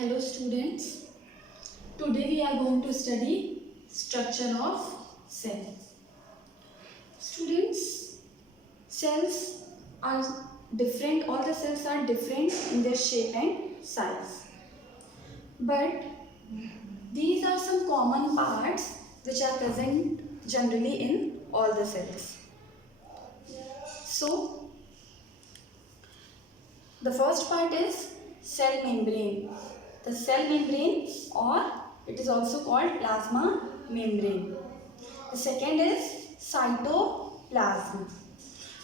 Hello students, today we are going to study structure of cell. Students, cells are different, all the cells are different in their shape and size. But these are some common parts which are present generally in all the cells. So, the first part is cell membrane. The cell membrane, or it is also called plasma membrane. The second is cytoplasm.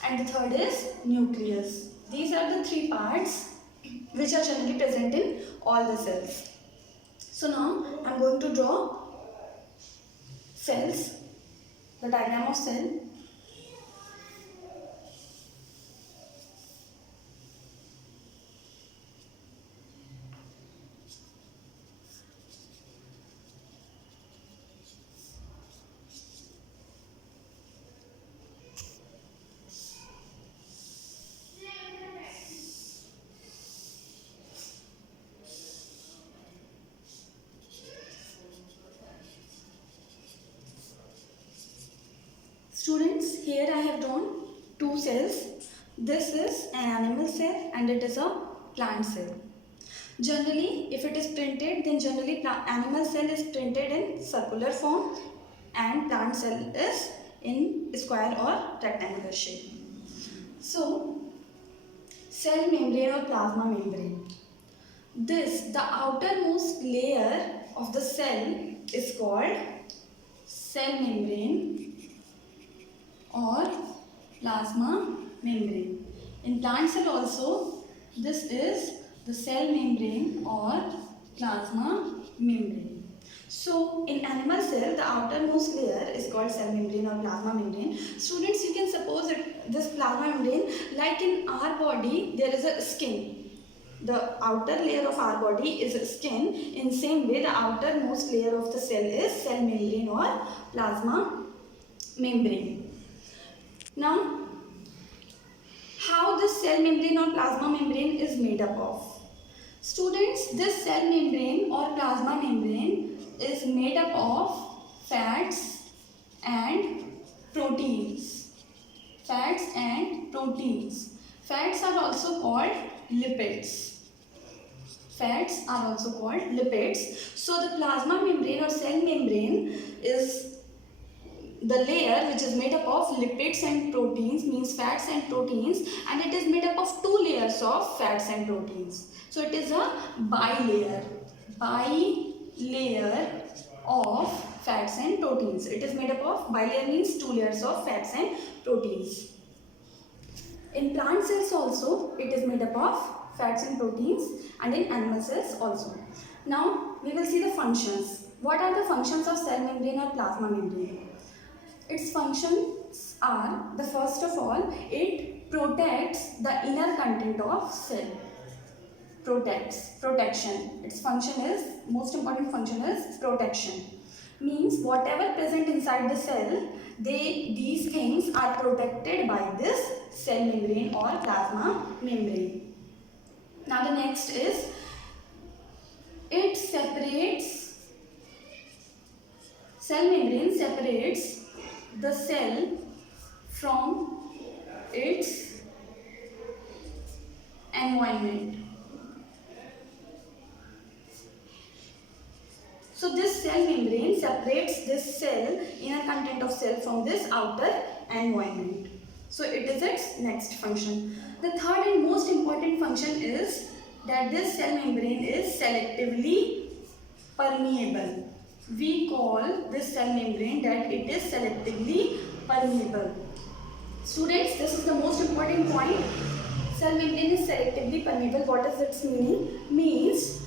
And the third is nucleus. These are the three parts which are generally present in all the cells. So now I am going to draw cells, the diagram of cell. Students, here I have drawn two cells. This is an animal cell and it is a plant cell. Generally, if it is printed, then generally animal cell is printed in circular form and plant cell is in square or rectangular shape. So, cell membrane or plasma membrane. The outermost layer of the cell is called cell membrane or plasma membrane. In plant cell also, this is the cell membrane or plasma membrane. So, in animal cell, the outermost layer is called cell membrane or plasma membrane. Students, you can suppose this plasma membrane, like in our body, there is a skin. The outer layer of our body is a skin. In same way, the outermost layer of the cell is cell membrane or plasma membrane. Now, how this cell membrane or plasma membrane is made up of? Students, this cell membrane or plasma membrane is made up of fats and proteins. Fats and proteins. Fats are also called lipids. Fats are also called lipids. So, the plasma membrane or cell membrane is the layer which is made up of lipids and proteins, means fats and proteins, and it is made up of two layers of fats and proteins. So it is a bilayer of fats and proteins. It is made up of, bilayer means two layers of fats and proteins. In plant cells also it is made up of fats and proteins, and in animal cells also. Now we will see the functions. What are the functions of cell membrane or plasma membrane? Its functions are, the first of all, it protects the inner content of cell. Protection. Its function is, most important function is protection. Means whatever present inside the cell, these things are protected by this cell membrane or plasma membrane. Now the next is, it separates, cell membrane separates the cell from its environment. So this cell membrane separates this cell, inner content of cell, from this outer environment. So it is its next function. The third and most important function is that this cell membrane is selectively permeable. We call this cell membrane that it is selectively permeable. Students, this is the most important point. Cell membrane is selectively permeable. What is its meaning? Means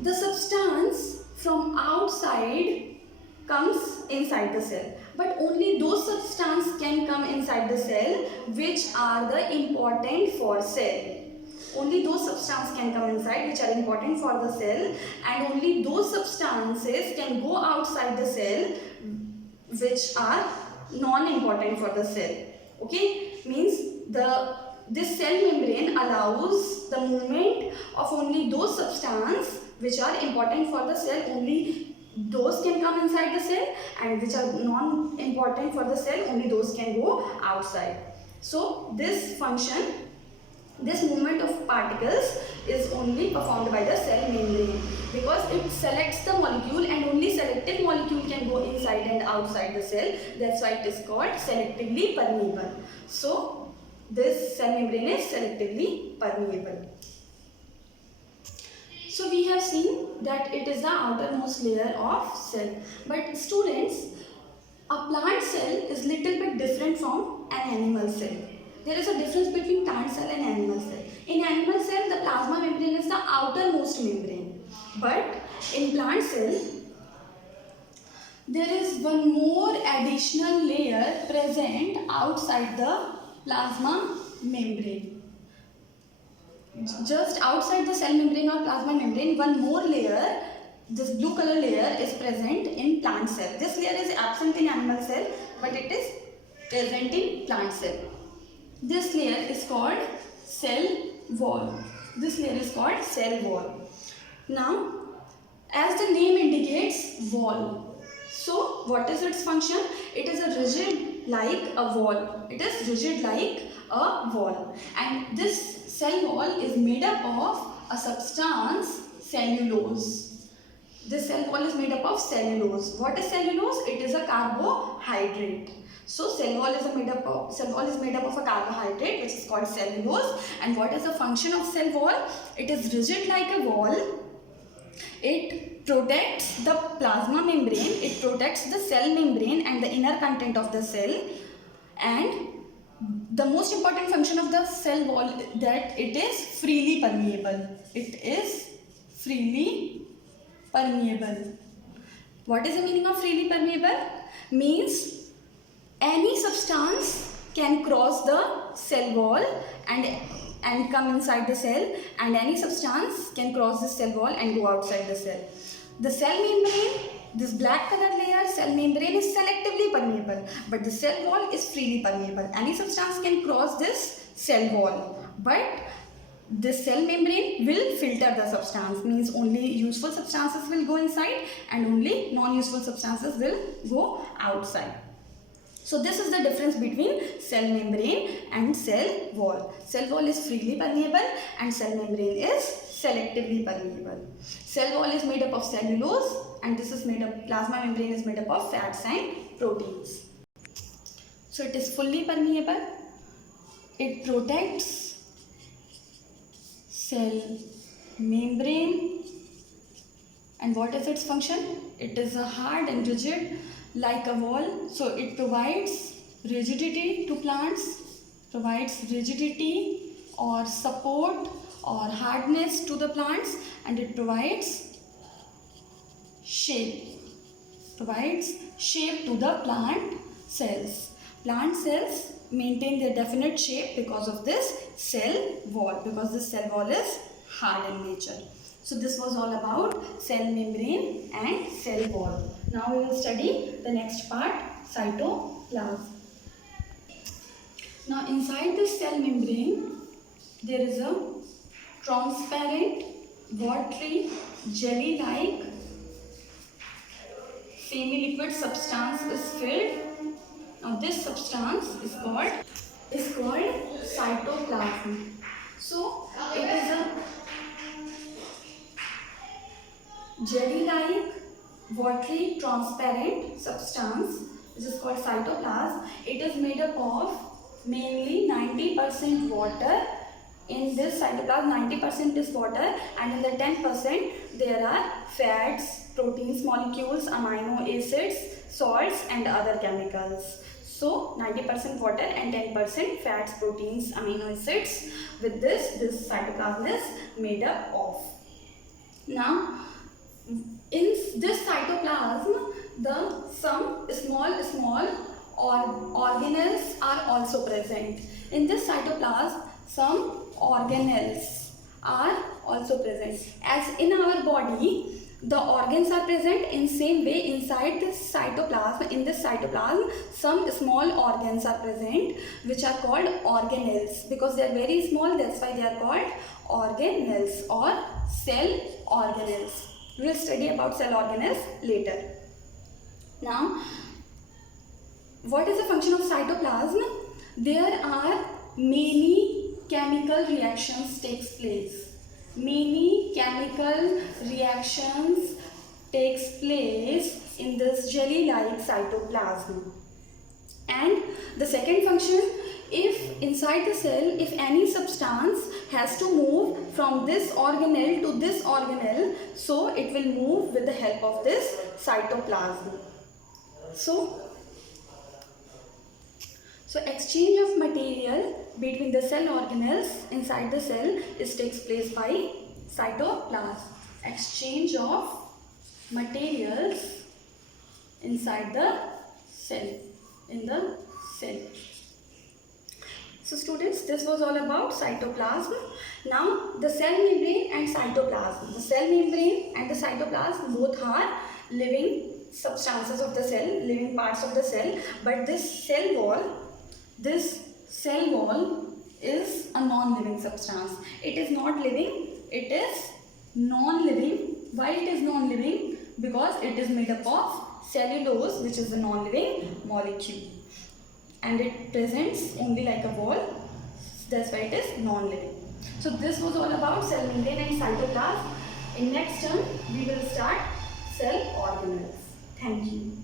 the substance from outside comes inside the cell, but only those substances can come inside the cell which are the important for cell. Only those substances can come inside which are important for the cell, and only those substances can go outside the cell which are non-important for the cell. Okay, means the this cell membrane allows the movement of only those substances which are important for the cell. Only those can come inside the cell, and which are non-important for the cell, only those can go outside. So this function, this movement of particles is only performed by the cell membrane, because it selects the molecule and only selected molecule can go inside and outside the cell. That's why it is called selectively permeable. So this cell membrane is selectively permeable. So we have seen that it is the outermost layer of cell. But students, a plant cell is little bit different from an animal cell. There is a difference between plant cell and animal cell. In animal cell, the plasma membrane is the outermost membrane. But in plant cell, there is one more additional layer present outside the plasma membrane. Just outside the cell membrane or plasma membrane, one more layer, this blue color layer, is present in plant cell. This layer is absent in animal cell, but it is present in plant cell. This layer is called cell wall. This layer is called cell wall. Now, as the name indicates, wall. So, what is its function? It is a rigid like a wall. It is rigid like a wall. And this cell wall is made up of a substance, cellulose. This cell wall is made up of cellulose. What is cellulose? It is a carbohydrate. So cell wall is made up of a carbohydrate, which is called cellulose. And what is the function of cell wall? It is rigid like a wall. It protects the plasma membrane. It protects the cell membrane and the inner content of the cell. And the most important function of the cell wall, that it is freely permeable. It is freely permeable. What is the meaning of freely permeable? Means any substance can cross the cell wall and come inside the cell, and any substance can cross the cell wall and go outside the cell. The cell membrane, this black color layer, cell membrane, is selectively permeable, but the cell wall is freely permeable. Any substance can cross this cell wall, but this cell membrane will filter the substance. Means only useful substances will go inside and only non-useful substances will go outside. So this is the difference between cell membrane and cell wall. Cell wall is freely permeable and cell membrane is selectively permeable. Cell wall is made up of cellulose, and this is made up, plasma membrane is made up of fats and proteins. So it is fully permeable. It protects cell membrane. And what is its function? It is a hard and rigid like a wall. So it provides rigidity to plants, provides rigidity or support or hardness to the plants, and it provides shape to the plant cells. Plant cells maintain their definite shape because of this cell wall, because this cell wall is hard in nature. So this was all about cell membrane and cell wall. Now we will study the next part, cytoplasm. Now inside this cell membrane, there is a transparent, watery, jelly-like, semi-liquid substance is filled. Now this substance is called cytoplasm. So it is a jelly-like, watery, transparent substance which is called cytoplasm. It is made up of mainly 90% water. In this cytoplasm, 90% is water, and in the 10% there are fats, proteins, molecules, amino acids, salts and other chemicals. So 90% water and 10% fats, proteins, amino acids. With this cytoplasm is made up of. Now in this cytoplasm, some small organelles are also present. In this cytoplasm, some organelles are also present. As in our body, the organs are present in same way inside this cytoplasm. In this cytoplasm, some small organs are present which are called organelles. Because they are very small, that's why they are called organelles or cell organelles. We will study about cell organelles later. Now, what is the function of cytoplasm? There are many chemical reactions takes place. Many chemical reactions takes place in this jelly-like cytoplasm. And the second function, if inside the cell, if any substance has to move from this organelle to this organelle, so it will move with the help of this cytoplasm. So exchange of material between the cell organelles inside the cell takes place by cytoplasm. Exchange of materials inside the cell, in the cell. So students, this was all about cytoplasm. Now the cell membrane and cytoplasm. The cell membrane and the cytoplasm both are living substances of the cell, living parts of the cell, but this cell wall is a non-living substance. It is not living, it is non-living. Why it is non-living? Because it is made up of cellulose, which is a non-living molecule, and it presents only like a wall. That's why it is non-living. So this was all about cell membrane and cytoplasm. In next term, we will start cell organelles. Thank you.